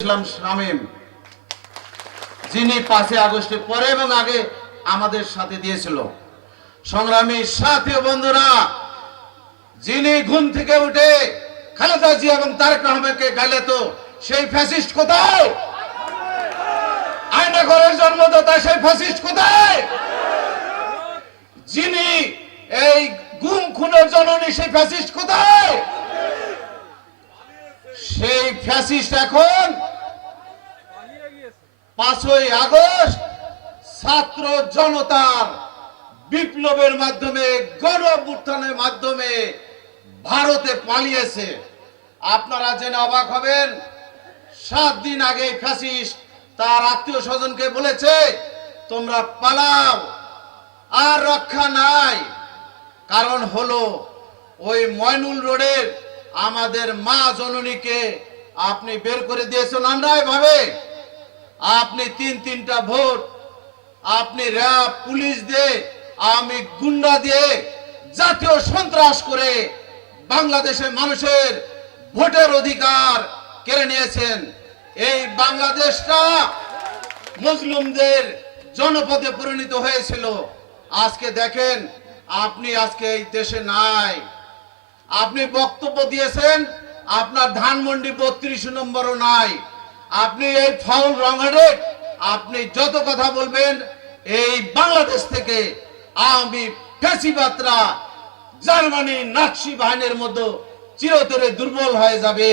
ইসলাম শামীম, যিনি 5 আগস্টের পরে এবং আগে আমাদের সাথে দিয়েছিল। সংগ্রামী সাথী ও বন্ধুরা, যিনি ঘুম থেকে উঠে খালেদা জিয়া এবং তারেক রহমানকে গাইলেত, সেই ফ্যাসিস্ট কোথায়? আয়না ঘরের জন্মদাতা সেই ফ্যাসিস্ট কোথায়? যিনি এই গুম খুনের জননী সেই ফ্যাসিস্ট কোথায়? সেই ফ্যাসিস্ট এখন 5ই আগস্ট ছাত্র জনতার বিপ্লবের মাধ্যমে, গণ অভ্যুত্থানের মাধ্যমে ভারতে পালিয়েছে। আপনারা জেনে অবাক হবেন, 7 দিন আগে ফ্যাসিস্ট তার আত্মীয় স্বজনকে বলেছে, তোমরা পালাও, আর রক্ষা নাই। কারণ হলো ওই ময়নুল রোডের আমাদের মা জননীকে আপনি বের করে দিয়েছেন অন্যায় ভাবে। আপনি 3টা ভোট আপনি র্যাব, পুলিশ দিয়ে, আওয়ামী গুন্ডা দিয়ে জাতীয় সন্ত্রাস করে বাংলাদেশের মানুষের ভোটের অধিকার কেড়ে নিয়েছেন। এই বাংলাদেশটা মুসলিমদের জনপদে পরিণত হয়েছিল। আজকে দেখেন, আপনি আজকে এই দেশে নাই। আপনি বক্তব্য দিয়েছেন, আপনার ধানমন্ডি 32 নম্বরও নাই। আপনি এই ফাউল রঙে আপনি যত কথা বলবেন, এই বাংলাদেশ থেকে আওয়ামী ফ্যাসিবাদরা জার্মানি নাৎসি বাহিনীর মধ্যে চিরতরে দুর্বল হয়ে যাবে,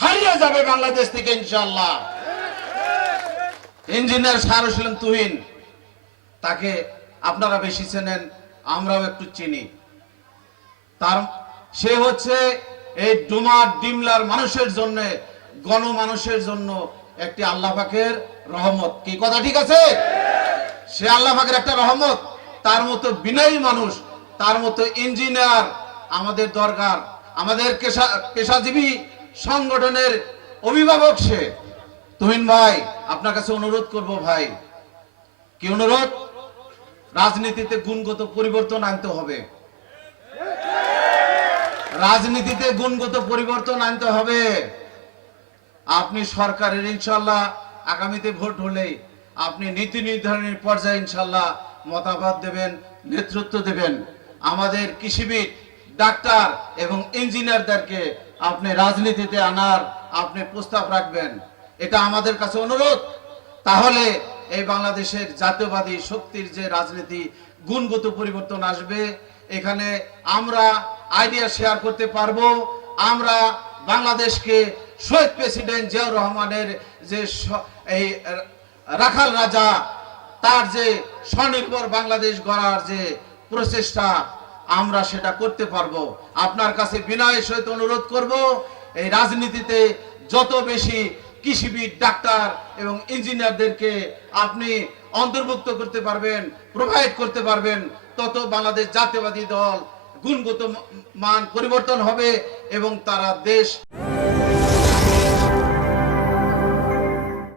হারিয়ে যাবে বাংলাদেশ থেকে ইনশাআল্লাহ। ইঞ্জিনিয়ার শাহরুল তুহিন, তাকে আপনারা বেশি চেনেন, আমরাও একটু চিনি। সে হচ্ছে এই ডুমার ডিমলার মানুষের জন্য, গণমানুষের জন্য একটি আল্লাহ পাকের রহমত। কি কথা ঠিক আছে? সে আল্লাহ পাকের একটা রহমত। তার মতো বিনয়ী মানুষ, তার মতো ইঞ্জিনিয়ার আমাদের দরকার। আমাদের পেশাজীবী সংগঠনের অভিভাবক সে। তুহিন ভাই, আপনার কাছে অনুরোধ করব ভাই, কি অনুরোধ? রাজনীতিতে গুণগত পরিবর্তন আনতে হবে। রাজনীতিতে গুণগত পরিবর্তন আনতে হবে। আপনি সরকারের ইনশাআল্লাহ আগামীতে ভোট হলে আপনি নীতি নির্ধারণের পর্যায়ে ইনশাআল্লাহ মতামত দেবেন, নেতৃত্ব দেবেন। আমাদের কৃষিবিদ, ডাক্তার এবং ইঞ্জিনিয়ারদেরকে আপনি রাজনীতিতে আনার আপনি প্রস্তাব রাখবেন, এটা আমাদের কাছে অনুরোধ। তাহলে এই বাংলাদেশের জাতীয়বাদী শক্তির যে রাজনীতি, গুণগত পরিবর্তন আসবে। এখানে আমরা আইডিয়া শেয়ার করতে পারবো। আমরা বাংলাদেশকে শহীদ প্রেসিডেন্ট জিয়াউর রহমানের যে এই রাখাল রাজা, তার যে স্বনির্ভর বাংলাদেশ গড়ার যে প্রচেষ্টা, আমরা সেটা করতে পারবো। আপনার কাছে বিনয়ের সহিত অনুরোধ করব, এই রাজনীতিতে যত বেশি কৃষিবিদ, ডাক্তার এবং ইঞ্জিনিয়ারদেরকে আপনি অন্তর্ভুক্ত করতে পারবেন, প্রোভাইড করতে পারবেন, তত বাংলাদেশ জাতীয়বাদী দল গুণগত মান পরিবর্তন হবে এবং তারা দেশ